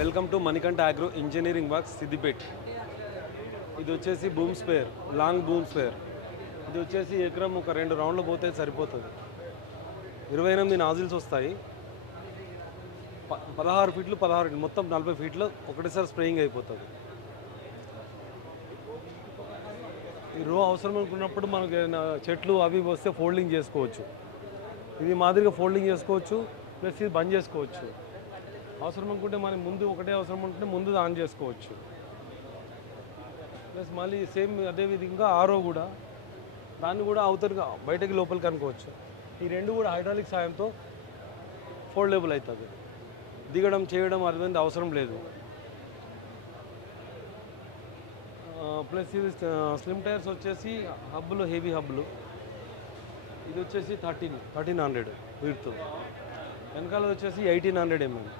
Welcome to Manikanta agro engineering works Siddipet. ఇది వచ్చేసి boom spare, long boom spare. ఇది వచ్చేసి ఎకరం ఒక 2 రౌండ్లు పోతే సరిపోతుంది. 28 నాజిల్స్ వస్తాయి. 16 ఫీట్లు 16 ఫీట్లు మొత్తం 40 ఫీట్లు ఒకటేసారి స్ప్రేయింగ్ అయిపోతుంది. ఈ రో అవసరం అనుకున్నప్పుడు మనకి చెట్లు అవి వస్తే ఫోల్డింగ్ చేసుకోవచ్చు. ఇది మాదిరిగా ఫోల్డింగ్ చేసుకోవచ్చు, ప్లస్ ఇది బంద్ చేసుకోవచ్చు. అవసరం అనుకుంటే మనకి ముందు ఒకటే అవసరం అనుకుంటే ముందు ఆన్ చేసుకోవచ్చు. ప్లస్ మళ్ళీ సేమ్ అదేవిధంగా ఆరో కూడా దాన్ని కూడా అవతలిగా బయటకి లోపలికి అనుకోవచ్చు. ఈ రెండు కూడా హైడ్రాలిక్ సాయంతో ఫోల్డబుల్ అవుతుంది. దిగడం చేయడం అనేది అవసరం లేదు. ప్లస్ ఇది స్లిమ్ టైర్స్ వచ్చేసి హబ్బులు, హెవీ హబ్బులు. ఇది వచ్చేసి 1300 వీటితో. వెనకాల వచ్చేసి 1800 mm.